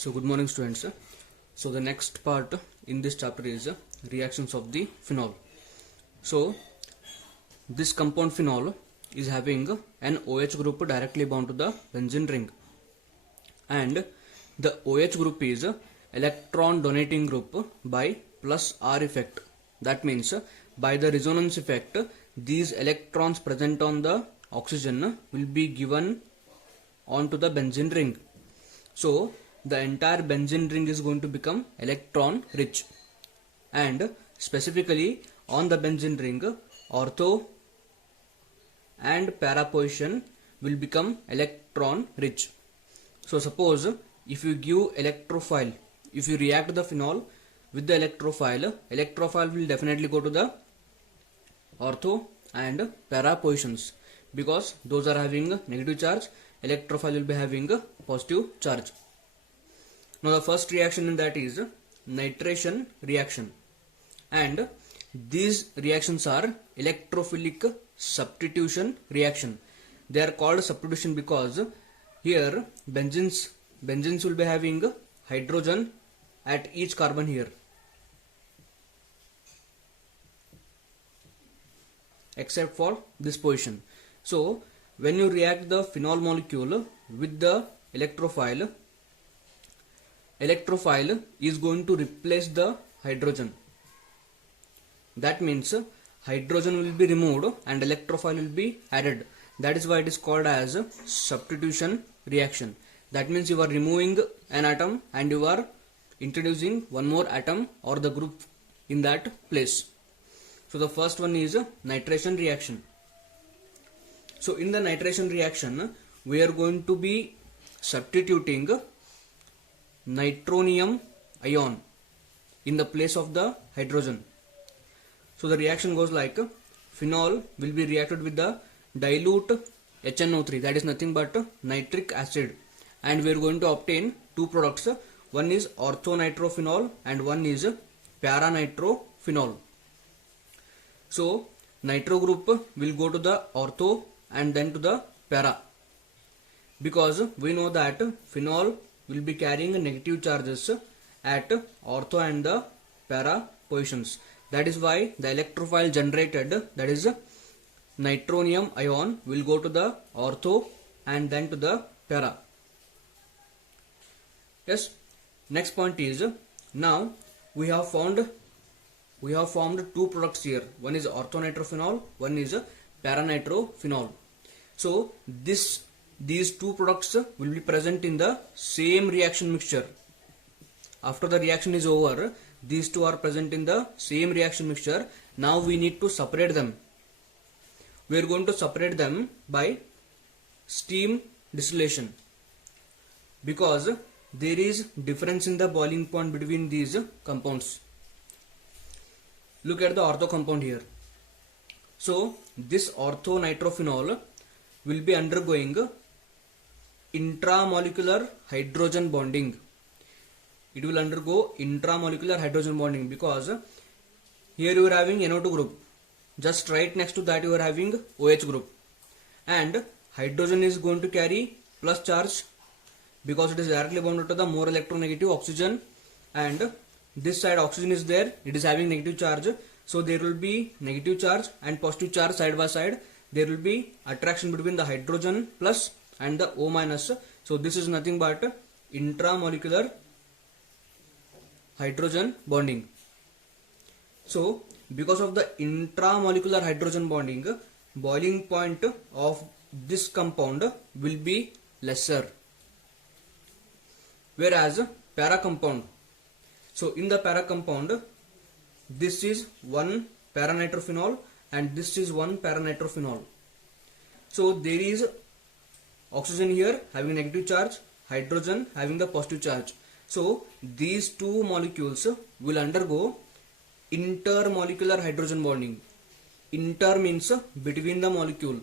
So good morning students. So the next part in this chapter is reactions of the phenol. So this compound phenol is having an OH group directly bound to the benzene ring, and the OH group is electron donating group by plus R effect. That means by the resonance effect, these electrons present on the oxygen will be given onto the benzene ring. So the entire benzene ring is going to become electron rich, and specifically on the benzene ring, ortho and para position will become electron rich. So suppose if you give electrophile, if you react the phenol with the electrophile will definitely go to the ortho and para positions, because those are having negative charge. Electrophile will be having positive charge. Now the first reaction in that is nitration reaction, and these reactions are electrophilic substitution reaction. They are called substitution because here benzenes will be having hydrogen at each carbon here, except for this position. So when you react the phenol molecule with the electrophile is going to replace the hydrogen. That means hydrogen will be removed and electrophile will be added. That is why it is called as substitution reaction. That means you are removing an atom and you are introducing one more atom or the group in that place. So the first one is nitration reaction. So in the nitration reaction, we are going to be substituting nitronium ion in the place of the hydrogen. So the reaction goes like phenol will be reacted with the dilute HNO3, that is nothing but nitric acid, and we are going to obtain two products. One is orthonitrophenol and one is paranitrophenol. So nitro group will go to the ortho and then to the para, because we know that phenol will be carrying negative charges at ortho and the para positions. That is why the electrophile generated, that is nitronium ion, will go to the ortho and then to the para. Yes. Next point is, now we have formed two products here. One is orthonitrophenol, one is paranitrophenol. So these two products will be present in the same reaction mixture. After the reaction is over, these two are present in the same reaction mixture. Now we need to separate them. We are going to separate them by steam distillation, because there is difference in the boiling point between these compounds. Look at the ortho compound here. So this orthonitrophenol will be undergoing intramolecular hydrogen bonding. It will undergo intramolecular hydrogen bonding because here you are having NO2 group, just right next to that you are having OH group, and hydrogen is going to carry plus charge because it is directly bound to the more electronegative oxygen, and this side oxygen is there, it is having negative charge. So there will be negative charge and positive charge side by side. There will be attraction between the hydrogen plus and the O minus. So this is nothing but intramolecular hydrogen bonding. So because of the intramolecular hydrogen bonding, boiling point of this compound will be lesser. Whereas para compound, so in the para compound, this is one paranitrophenol and this is one paranitrophenol. So there is oxygen here having negative charge, hydrogen having the positive charge. So these two molecules will undergo intermolecular hydrogen bonding. Inter means between the molecule,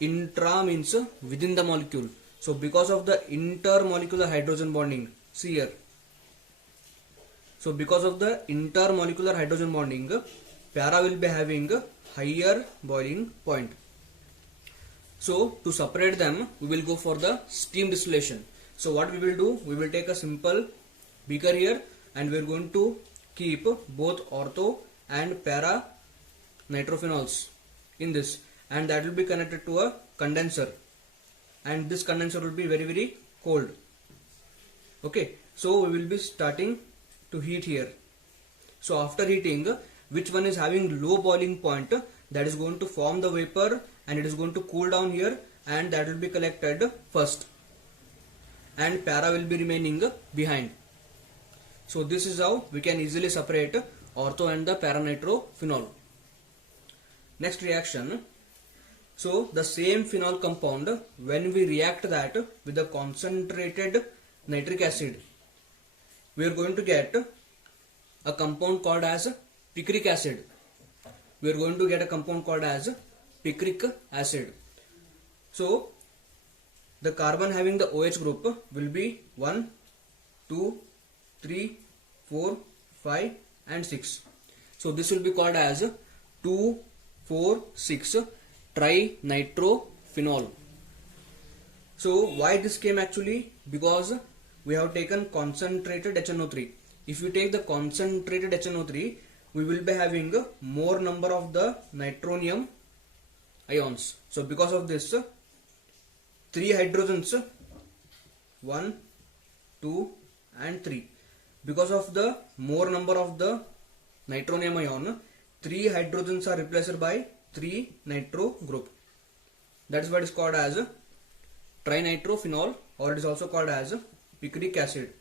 intra means within the molecule. So because of the intermolecular hydrogen bonding, see here. So because of the intermolecular hydrogen bonding, para will be having higher boiling point. So to separate them, we will go for the steam distillation. So what we will do, we will take a simple beaker here and we are going to keep both ortho and para nitrophenols in this, and that will be connected to a condenser, and this condenser will be very cold. Okay, so we will be starting to heat here. So after heating, which one is having low boiling point, that is going to form the vapor and it is going to cool down here, and that will be collected first and para will be remaining behind. So this is how we can easily separate ortho and the paranitrophenol. Next reaction. So the same phenol compound, when we react that with the concentrated nitric acid, we are going to get a compound called as picric acid. We are going to get a compound called as picric acid. So the carbon having the OH group will be 1, 2, 3, 4, 5 and 6. So this will be called as 2,4,6 trinitrophenol. So why this came actually? Because we have taken concentrated HNO3. If you take the concentrated HNO3, we will be having more number of the nitronium ions. So because of this, 3 hydrogens, 1, 2 and 3. Because of the more number of the nitronium ion, 3 hydrogens are replaced by 3 nitro group. That is what is called as trinitrophenol, or it is also called as picric acid.